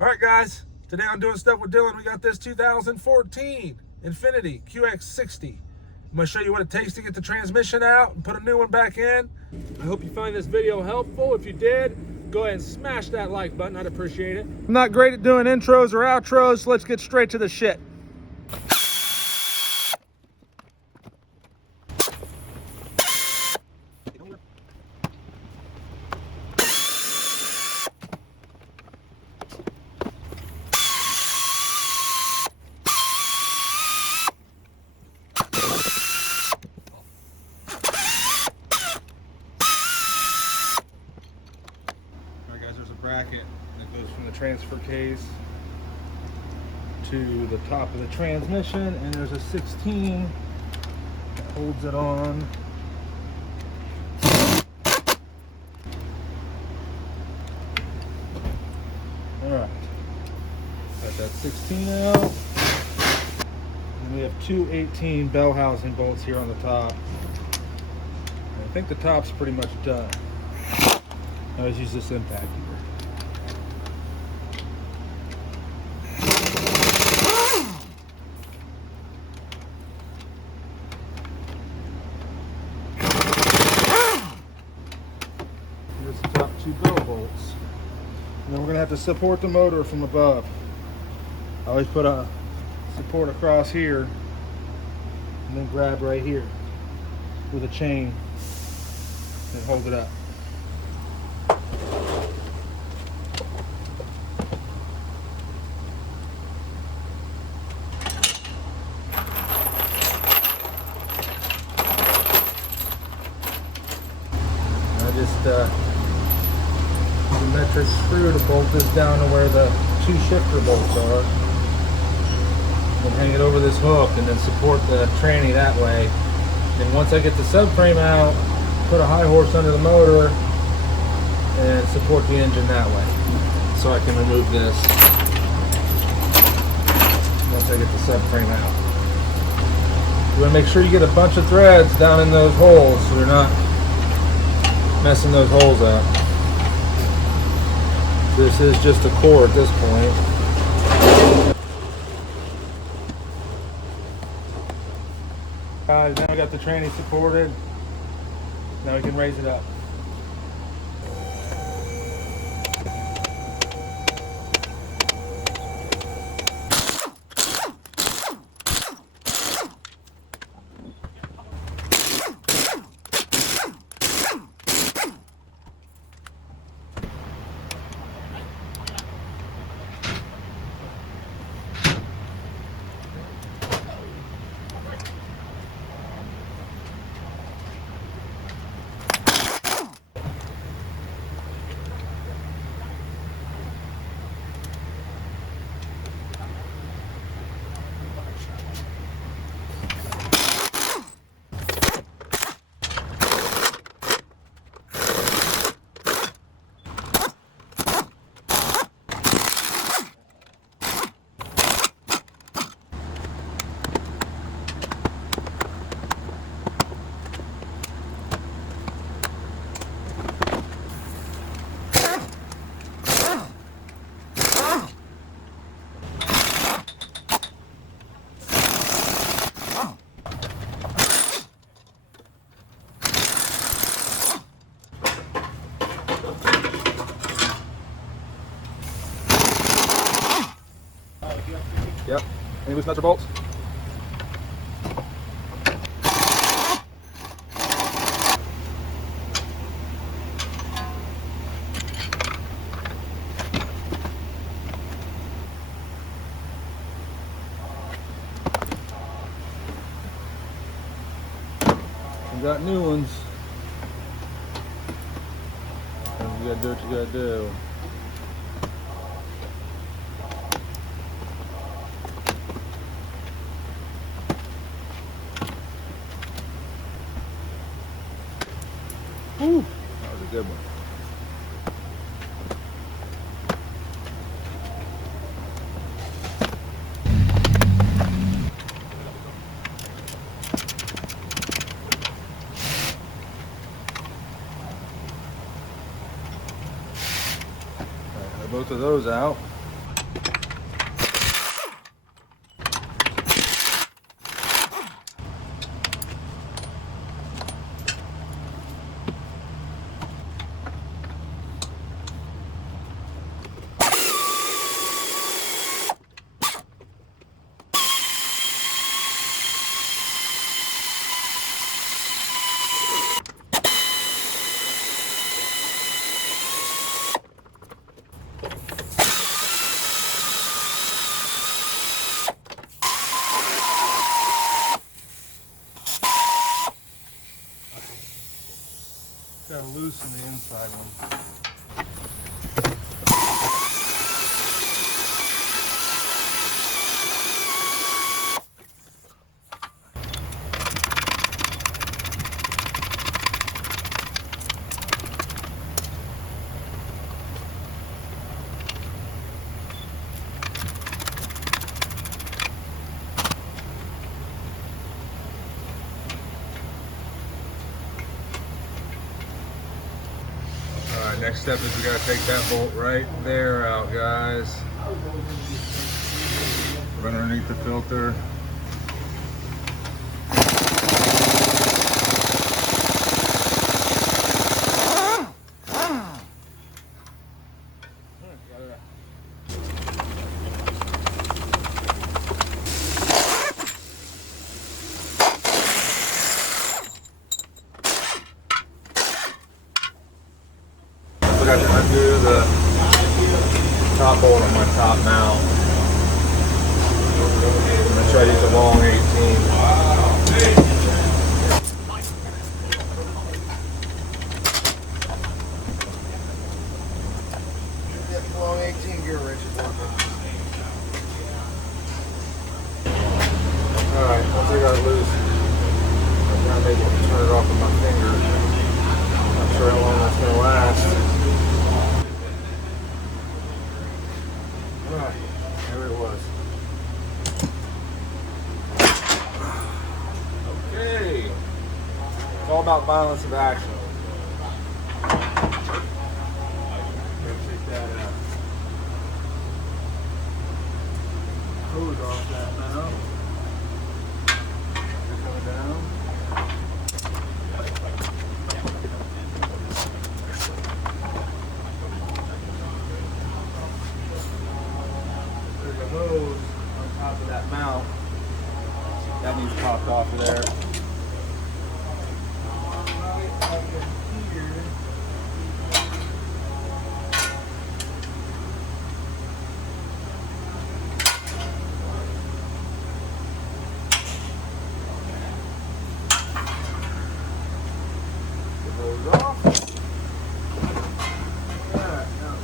All right, guys. Today I'm doing stuff with Dylan. We got this 2014 Infiniti QX-60. I'm going to show you what it takes to get the transmission out and put a new one back in. I hope you find this video helpful. If you did, go ahead and smash that like button. I'd appreciate it. I'm not great at doing intros or outros, so let's get straight to the shit. There's a bracket that goes from the transfer case to the top of the transmission, and there's a 16 that holds it on. Alright, got that 16 out. And we have two 18 bell housing bolts here on the top. And I think the top's pretty much done. Now let's use this impact here. Here's the top two bell bolts. And then we're going to have to support the motor from above. I always put a support across here and then grab right here with a chain and hold it up. I just metric screw to bolt this down to where the two shifter bolts are. And hang it over this hook and then support the tranny that way. And once I get the subframe out, put a high horse under the motor and support the engine that way. So I can remove this once I get the subframe out. You want to make sure you get a bunch of threads down in those holes so they're not messing those holes up. This is just a core at this point. Guys, now we got the tranny supported. Now we can raise it up. Yep. Any loose nuts or bolts? We got new ones. You gotta do what you gotta do. Whew, that was a good one. Both of those out. inside them. Alright, next step is we gotta take that bolt right there out, guys. Right underneath the filter. I got to undo the top bolt on my top mount. I'm going to try to use a long 18. Long 18 gear wrench is working. Alright, once I got it loose, I'm able to turn it off with my finger. Not sure how long that's going to last. Alright, there it was. Okay. It's all about balance of action. Check that out. Hose off that now. Coming down. There's a hose on top of that mount. That needs popped off of there. Off. Alright, now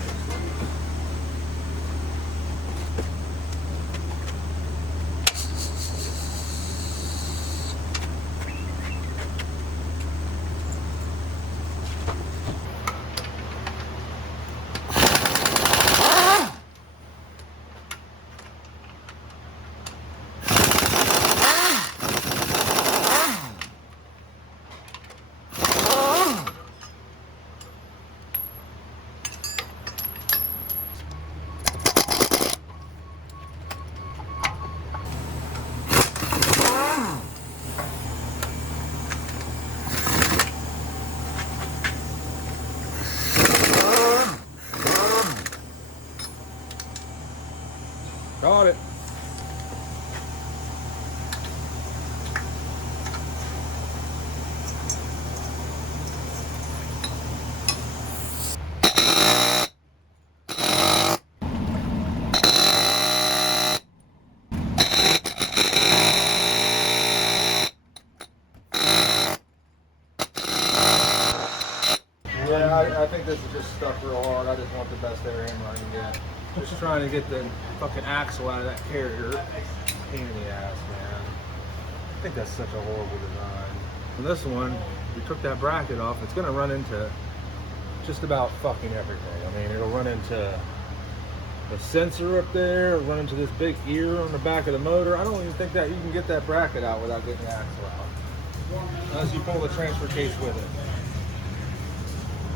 got it. Yeah, I think this is just stuck real hard. I just want the best air hammer I can get. Just trying to get the fucking axle out of that carrier. Pain in the ass, man. I think that's such a horrible design. And this one, we took that bracket off. It's gonna run into just about fucking everything. I mean, it'll run into the sensor up there, it'll run into this big ear on the back of the motor. I don't even think that you can get that bracket out without getting the axle out. Unless you pull the transfer case with it.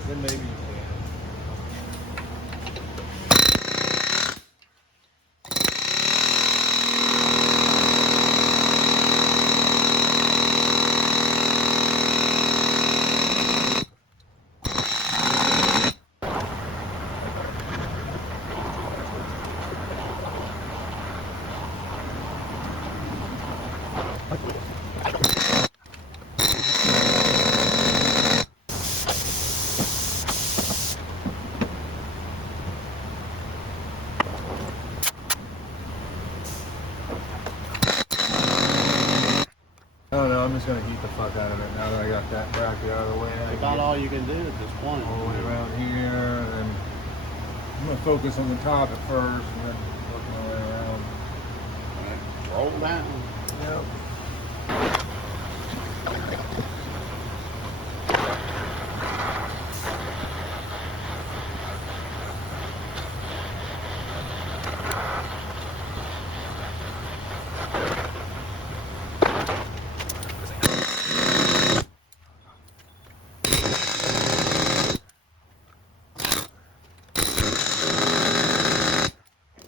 Then maybe you can. I'm just gonna heat the fuck out of it now that I got that bracket out of the way. That's about all you can do at this point. All the way around here, and I'm gonna focus on the top at first, and then work my way around. Roll down. Yep.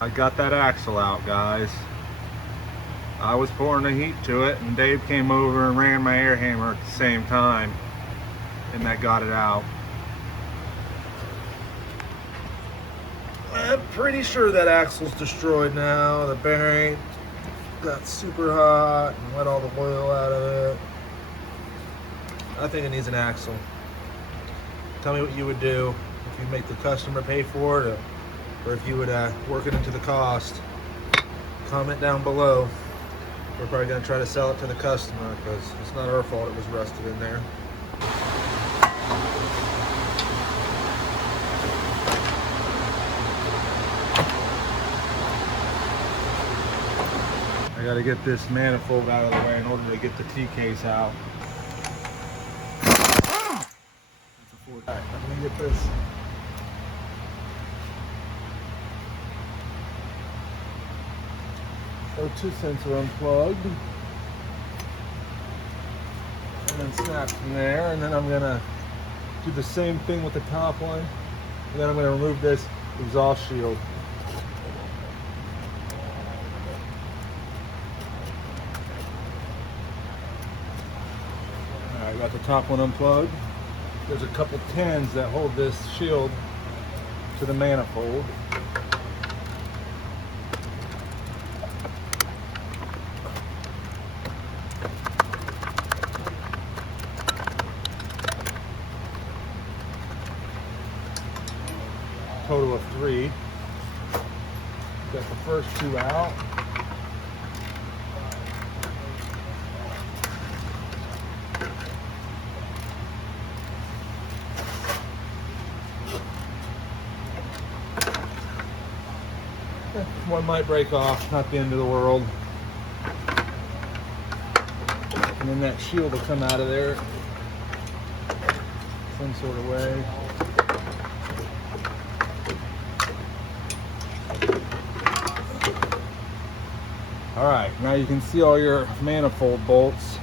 I got that axle out, guys. I was pouring the heat to it, and Dave came over and ran my air hammer at the same time, and that got it out. I'm pretty sure that axle's destroyed now. The bearing got super hot and let all the oil out of it. I think it needs an axle. Tell me what you would do if you make the customer pay for it, or if you would work it into the cost. Comment down below. We're probably going to try to sell it to the customer because it's not our fault it was rusted in there. I got to get this manifold out of the way in order to get the T-case out. Alright, I'm going to get this. O2 sensor unplugged, and then snapped from there, and then I'm gonna do the same thing with the top one, and then I'm gonna remove this exhaust shield. Alright, got the top one unplugged. There's a couple pins that hold this shield to the manifold. Total of 3. Got the first 2 out. One might break off, not the end of the world. And then that shield will come out of there some sort of way. All right, now you can see all your manifold bolts.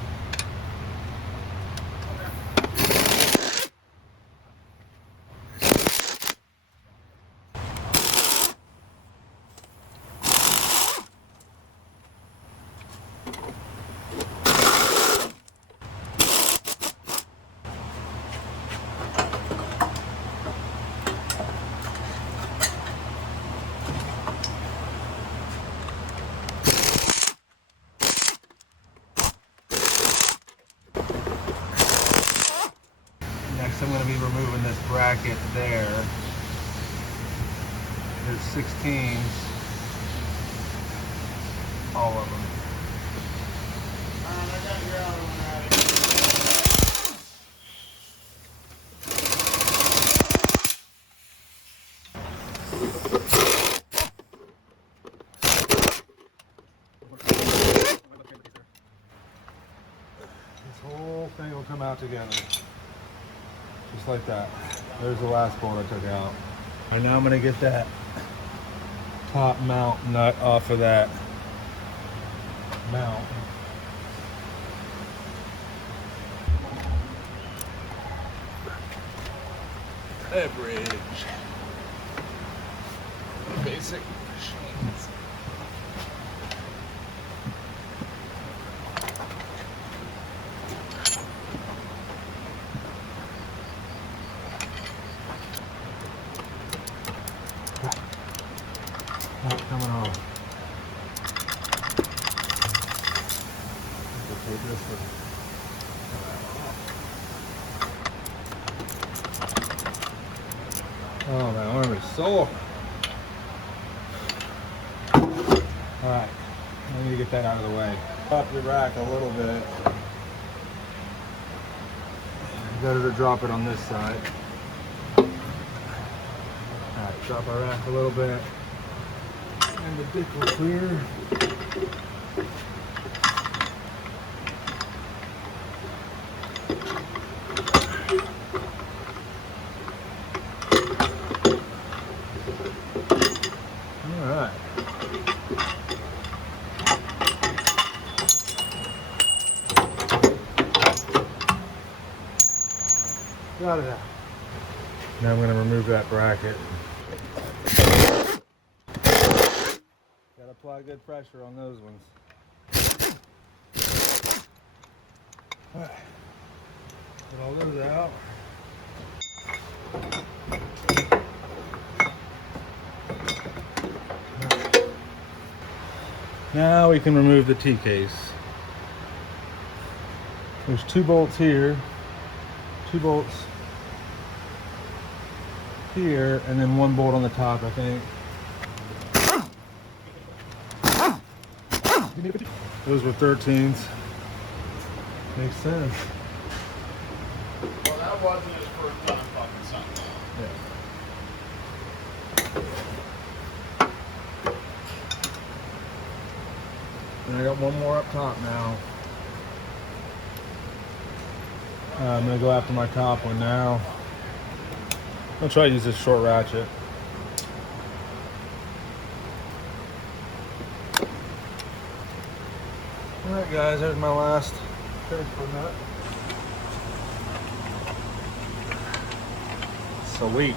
Next, I'm going to be removing this bracket there. There's 16s, all of them. I got your other one ready. This whole thing will come out together. Just like that. There's the last bolt I took out. And now I'm going to get that top mount nut off of that mount. Average. Basic machines. Coming off. Take this one. Oh, my arm is sore. Alright, I need to get that out of the way. Pop your rack a little bit. Better to drop it on this side. All right, drop our rack a little bit. And the dick will clear. All right. Got it out. Now I'm going to remove that bracket. Gotta apply good pressure on those ones. Alright. Get all those out. Now we can remove the T-case. There's 2 bolts here, 2 bolts here, and then 1 bolt on the top, I think. Those were 13s. Makes sense. Well, that wasn't his first time fucking something. And I got 1 more up top now. I'm gonna go after my top one now. I'll try to use this short ratchet. Alright guys, there's my last critical nut. Sweet.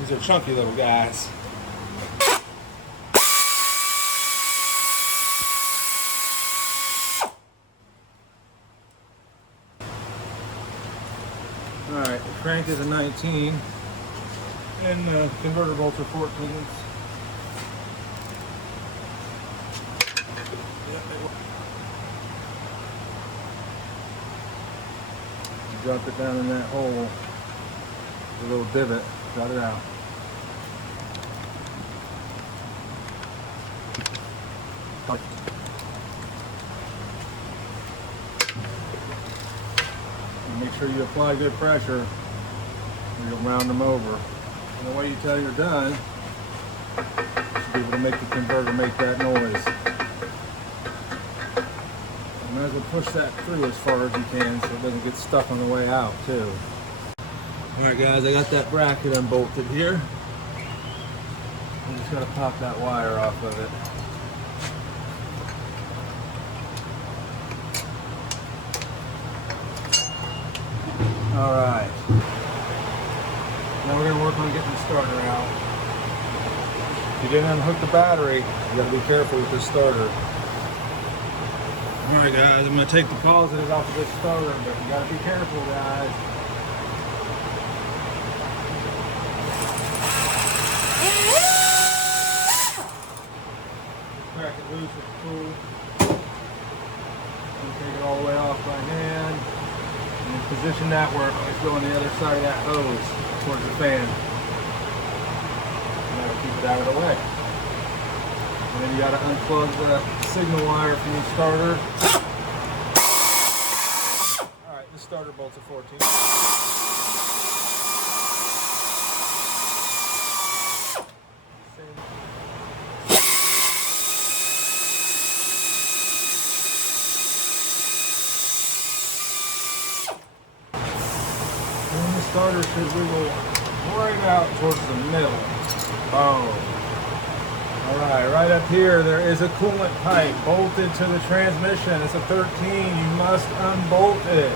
These are chunky little guys. Alright, the crank is a 19 and the converter bolts are 14s. Yep, they work. Drop it down in that hole, the little divot, got it out. Make sure you apply good pressure or you'll round them over. And the way you tell you're done is to be able to make the converter make that noise. You might as well push that through as far as you can so it doesn't get stuck on the way out too. Alright guys, I got that bracket unbolted here. I'm just going to pop that wire off of it. Alright. Now we're going to work on getting the starter out. If you didn't unhook the battery, you got to be careful with this starter. Alright guys, I'm going to take the positives off of this starter, but you got to be careful guys. Crack it loose with the tool. And take it all the way off by hand. And position that where it's going the other side of that hose towards the fan. And that'll keep it out of the way. And then you got to unplug the signal wire from the starter. Alright, the starter bolts are 14. Starter should wiggle right out towards the middle. Oh. Alright, right up here there is a coolant pipe bolted to the transmission. It's a 13. You must unbolt it.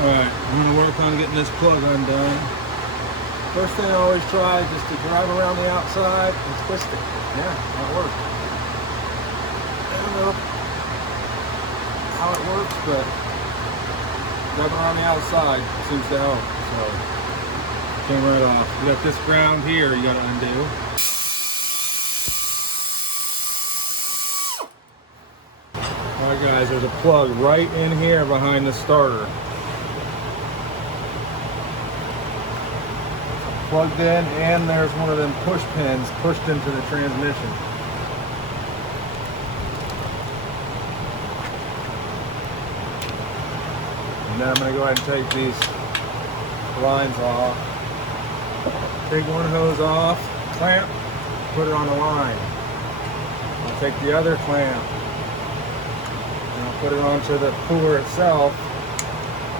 Alright, I'm going to work on getting this plug undone. First thing I always try is just to drive around the outside and twist it. Yeah, that works. I don't know how it works, but driving around the outside seems to help. So came right off. You got this ground here you got to undo. Alright guys, there's a plug right in here behind the starter. plugged in, and there's one of them push pins pushed into the transmission. And then I'm going to go ahead and take these lines off. Take one hose off, clamp, put it on the line. I'll take the other clamp and I'll put it onto the cooler itself.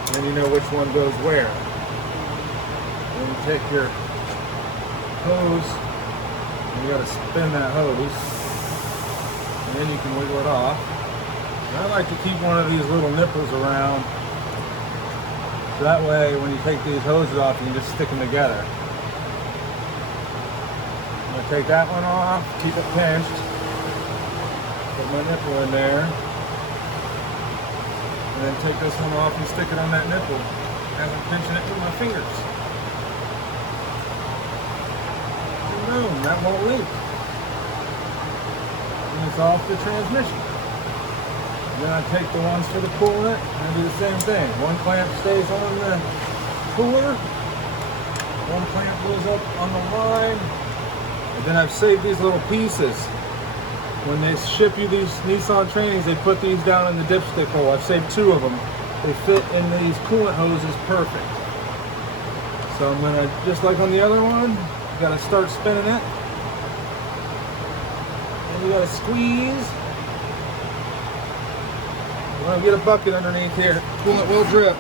And then you know which one goes where. Then you take your hose and you got to spin that hose. And then you can wiggle it off. And I like to keep one of these little nipples around. So that way when you take these hoses off, you can just stick them together. I'm going to take that one off, keep it pinched. Put my nipple in there. And then take this one off and stick it on that nipple as I'm pinching it with my fingers. And boom, that won't leak. And it's off the transmission. And then I take the ones for the coolant and I do the same thing. One clamp stays on the cooler, one clamp goes up on the line, and then I've saved these little pieces. When they ship you these Nissan trainings, they put these down in the dipstick hole. I've saved 2 of them. They fit in these coolant hoses perfect. So I'm gonna, just like on the other one, you gotta start spinning it. And you gotta squeeze. You wanna get a bucket underneath here. Coolant will drip.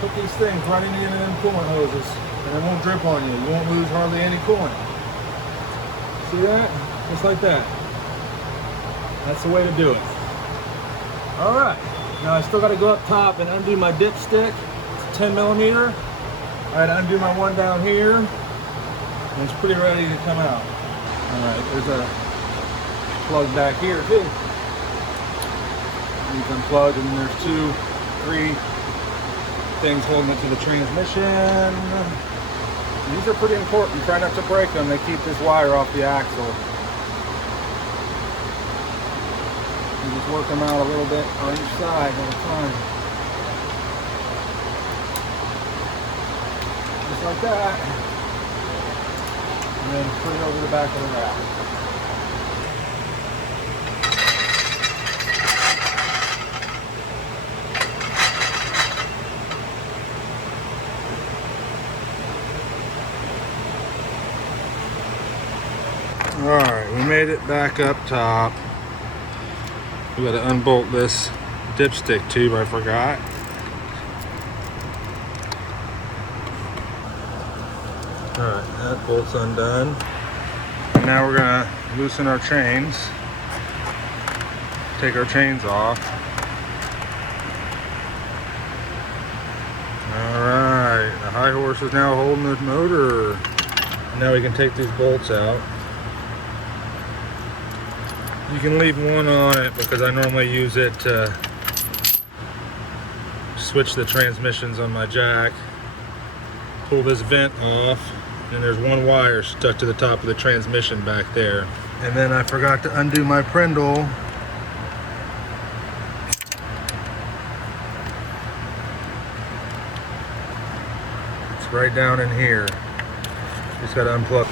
Put these things right into them coolant hoses and it won't drip on you. You won't lose hardly any coolant. See that? Just like that. That's the way to do it. Alright, now I still got to go up top and undo my dipstick. It's 10 millimeter. I had to undo my one down here and it's pretty ready to come out. Alright, there's a plug back here too. You can plug and there's 2, 3 things holding it to the transmission. These are pretty important. Try not to break them. They keep this wire off the axle. You just work them out a little bit on each side at a time. Just like that. And then put it over the back of the rack. Alright, we made it back up top. We gotta unbolt this dipstick tube, I forgot. Alright, that bolt's undone. And now we're gonna loosen our chains. Take our chains off. Alright, the high horse is now holding the motor. Now we can take these bolts out. You can leave one on it because I normally use it to switch the transmissions on my jack. Pull this vent off, and there's one wire stuck to the top of the transmission back there. And then I forgot to undo my prindle. It's right down in here. Just got to unplug.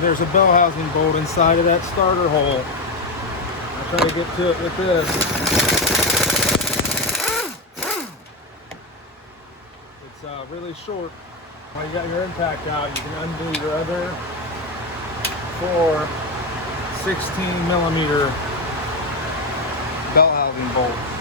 There's a bell housing bolt inside of that starter hole. I'll try to get to it with this. It's really short. While you got your impact out, you can undo your other 4 16 millimeter bell housing bolts.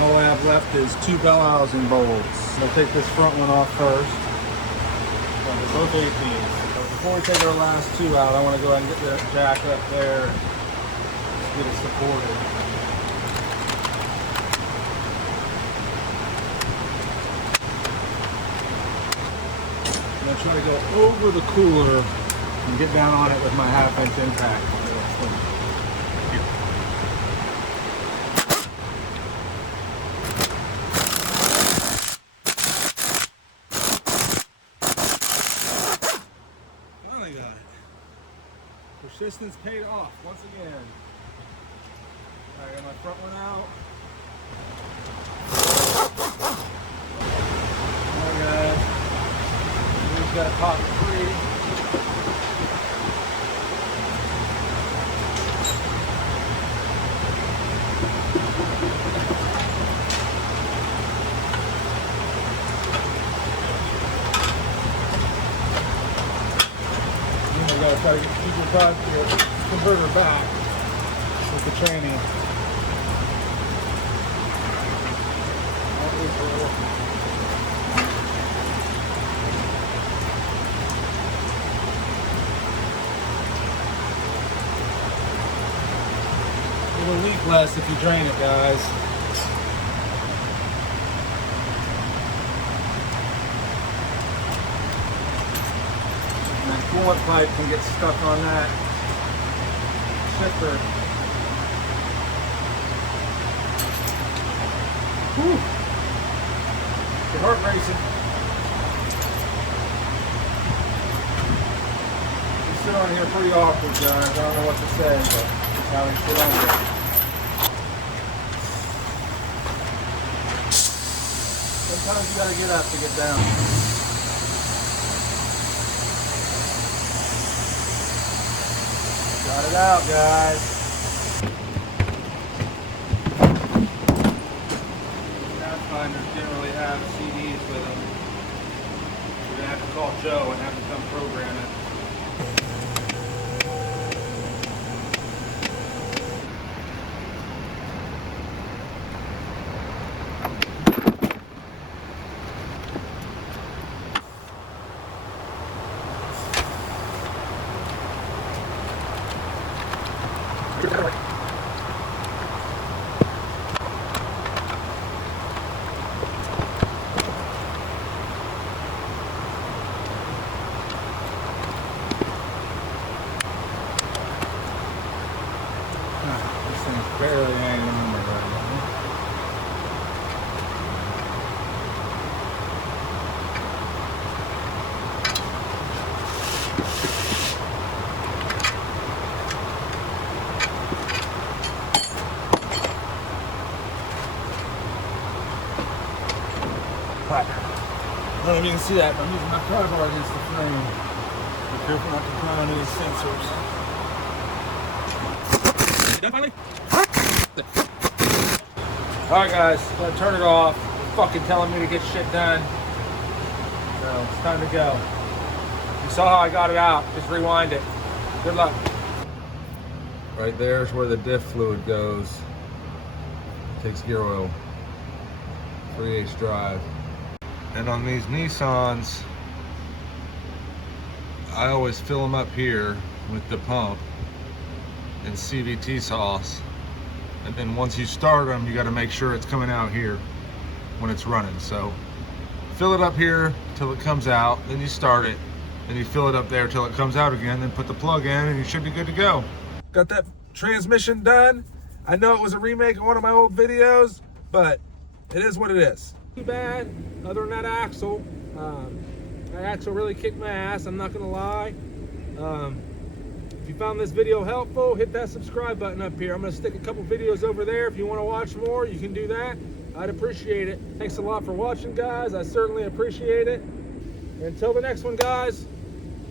All I have left is 2 bell housing bolts. I'll take this front one off first. They're both 18s. But before we take our last 2 out, I want to go ahead and get the jack up there, get it supported. I'm going to try to go over the cooler and get down on it with my 1/2 inch impact. Persistence paid off once again. I got my front one out. Alright guys. We've got a pop free. You gotta try to keep your converter back with the training. It'll leak less if you drain it, guys. And that coolant pipe can get stuck on that shifter. Whew. Your heart racing. You sit on here pretty awkward, guys. I don't know what to say, but that's how we sit on here. Sometimes you gotta get up to get down. Got it out, guys. Pathfinders generally have CDs with them. You're gonna have to call Joe and have him come program it. This thing's barely hanging on there right now. Right. I don't know if you can see that, but I'm using my pry bar against the frame. Be careful not to pry on any sensors. Done finally? Alright guys, I'm gonna turn it off. They're fucking telling me to get shit done. So it's time to go. You saw how I got it out. Just rewind it. Good luck. Right there's where the diff fluid goes. Takes gear oil. 3/8 drive. And on these Nissans, I always fill them up here with the pump and CVT sauce, and then once you start them you got to make sure it's coming out here when it's running. So fill it up here till it comes out, then you start it, then you fill it up there till it comes out again, then put the plug in and you should be good to go. Got that transmission done. I know it was a remake of one of my old videos, but it is what it is. Too bad other than that axle. That axle really kicked my ass, I'm not gonna lie. If you found this video helpful, hit that subscribe button up here. I'm going to stick a couple videos over there. If you want to watch more, you can do that. I'd appreciate it. Thanks a lot for watching, guys. I certainly appreciate it. Until the next one, guys.